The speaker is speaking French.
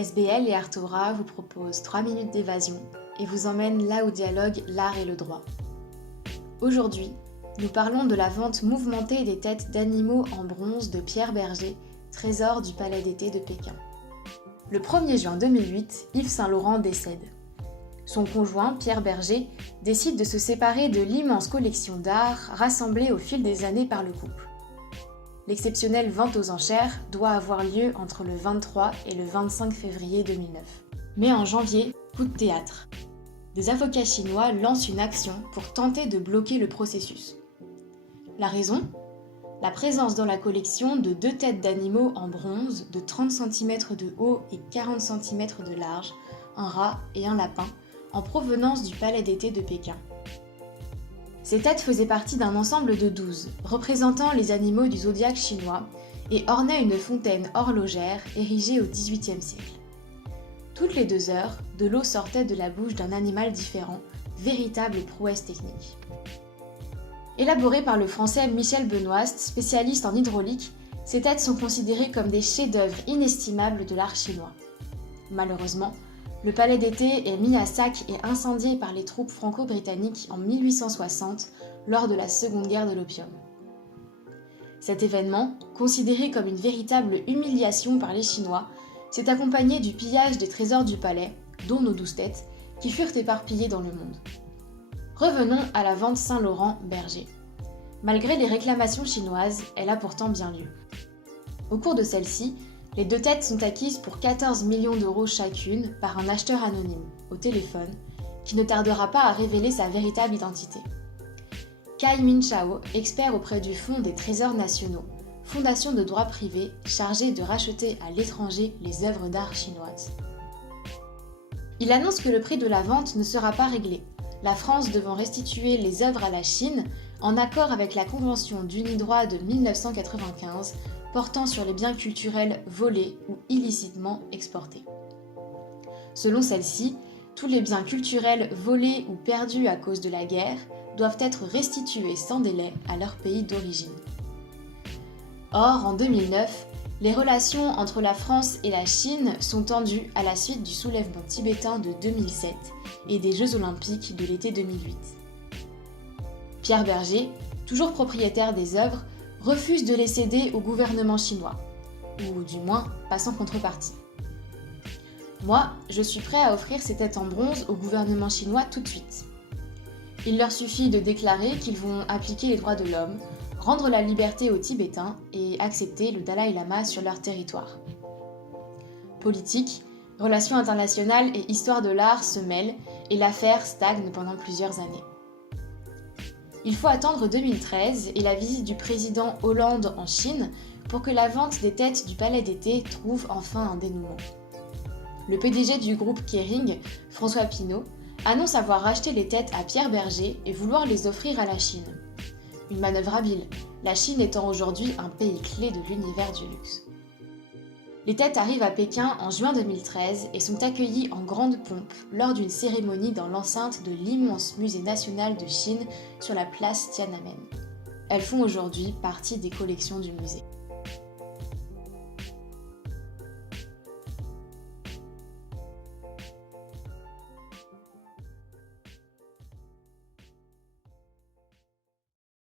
SBL et Artora vous proposent 3 minutes d'évasion et vous emmènent là où dialoguent l'art et le droit. Aujourd'hui, nous parlons de la vente mouvementée des têtes d'animaux en bronze de Pierre Berger, trésor du Palais d'été de Pékin. Le 1er juin 2008, Yves Saint-Laurent décède. Son conjoint, Pierre Berger, décide de se séparer de l'immense collection d'art rassemblée au fil des années par le couple. L'exceptionnelle vente aux enchères doit avoir lieu entre le 23 et le 25 février 2009. Mais en janvier, coup de théâtre. Des avocats chinois lancent une action pour tenter de bloquer le processus. La raison ? La présence dans la collection de 2 têtes d'animaux en bronze de 30 cm de haut et 40 cm de large, un rat et un lapin, en provenance du Palais d'été de Pékin. Ces têtes faisaient partie d'un ensemble de 12, représentant les animaux du zodiaque chinois, et ornaient une fontaine horlogère érigée au XVIIIe siècle. Toutes les 2 heures, de l'eau sortait de la bouche d'un animal différent, véritable prouesse technique. Élaborées par le français Michel Benoist, spécialiste en hydraulique, ces têtes sont considérées comme des chefs-d'œuvre inestimables de l'art chinois. Malheureusement, le palais d'été est mis à sac et incendié par les troupes franco-britanniques en 1860 lors de la Seconde Guerre de l'Opium. Cet événement, considéré comme une véritable humiliation par les Chinois, s'est accompagné du pillage des trésors du palais, dont nos 12 têtes, qui furent éparpillées dans le monde. Revenons à la vente Saint-Laurent-Berger. Malgré les réclamations chinoises, elle a pourtant bien lieu. Au cours de celle-ci, les 2 têtes sont acquises pour 14 millions d'euros chacune par un acheteur anonyme, au téléphone, qui ne tardera pas à révéler sa véritable identité. Kai Minchao, expert auprès du Fonds des Trésors Nationaux, fondation de droit privé chargée de racheter à l'étranger les œuvres d'art chinoises. Il annonce que le prix de la vente ne sera pas réglé, la France devant restituer les œuvres à la Chine en accord avec la Convention d'Unidroit de 1995 portant sur les biens culturels volés ou illicitement exportés. Selon celle-ci, tous les biens culturels volés ou perdus à cause de la guerre doivent être restitués sans délai à leur pays d'origine. Or, en 2009, les relations entre la France et la Chine sont tendues à la suite du soulèvement tibétain de 2007 et des Jeux Olympiques de l'été 2008. Pierre Berger, toujours propriétaire des œuvres, refuse de les céder au gouvernement chinois, ou du moins pas sans contrepartie. Moi, je suis prêt à offrir ces têtes en bronze au gouvernement chinois tout de suite. Il leur suffit de déclarer qu'ils vont appliquer les droits de l'homme, rendre la liberté aux Tibétains et accepter le Dalai Lama sur leur territoire. Politique, relations internationales et histoire de l'art se mêlent et l'affaire stagne pendant plusieurs années. Il faut attendre 2013 et la visite du président Hollande en Chine pour que la vente des têtes du Palais d'été trouve enfin un dénouement. Le PDG du groupe Kering, François Pinault, annonce avoir racheté les têtes à Pierre Berger et vouloir les offrir à la Chine. Une manœuvre habile, la Chine étant aujourd'hui un pays clé de l'univers du luxe. Les têtes arrivent à Pékin en juin 2013 et sont accueillies en grande pompe lors d'une cérémonie dans l'enceinte de l'immense musée national de Chine sur la place Tiananmen. Elles font aujourd'hui partie des collections du musée.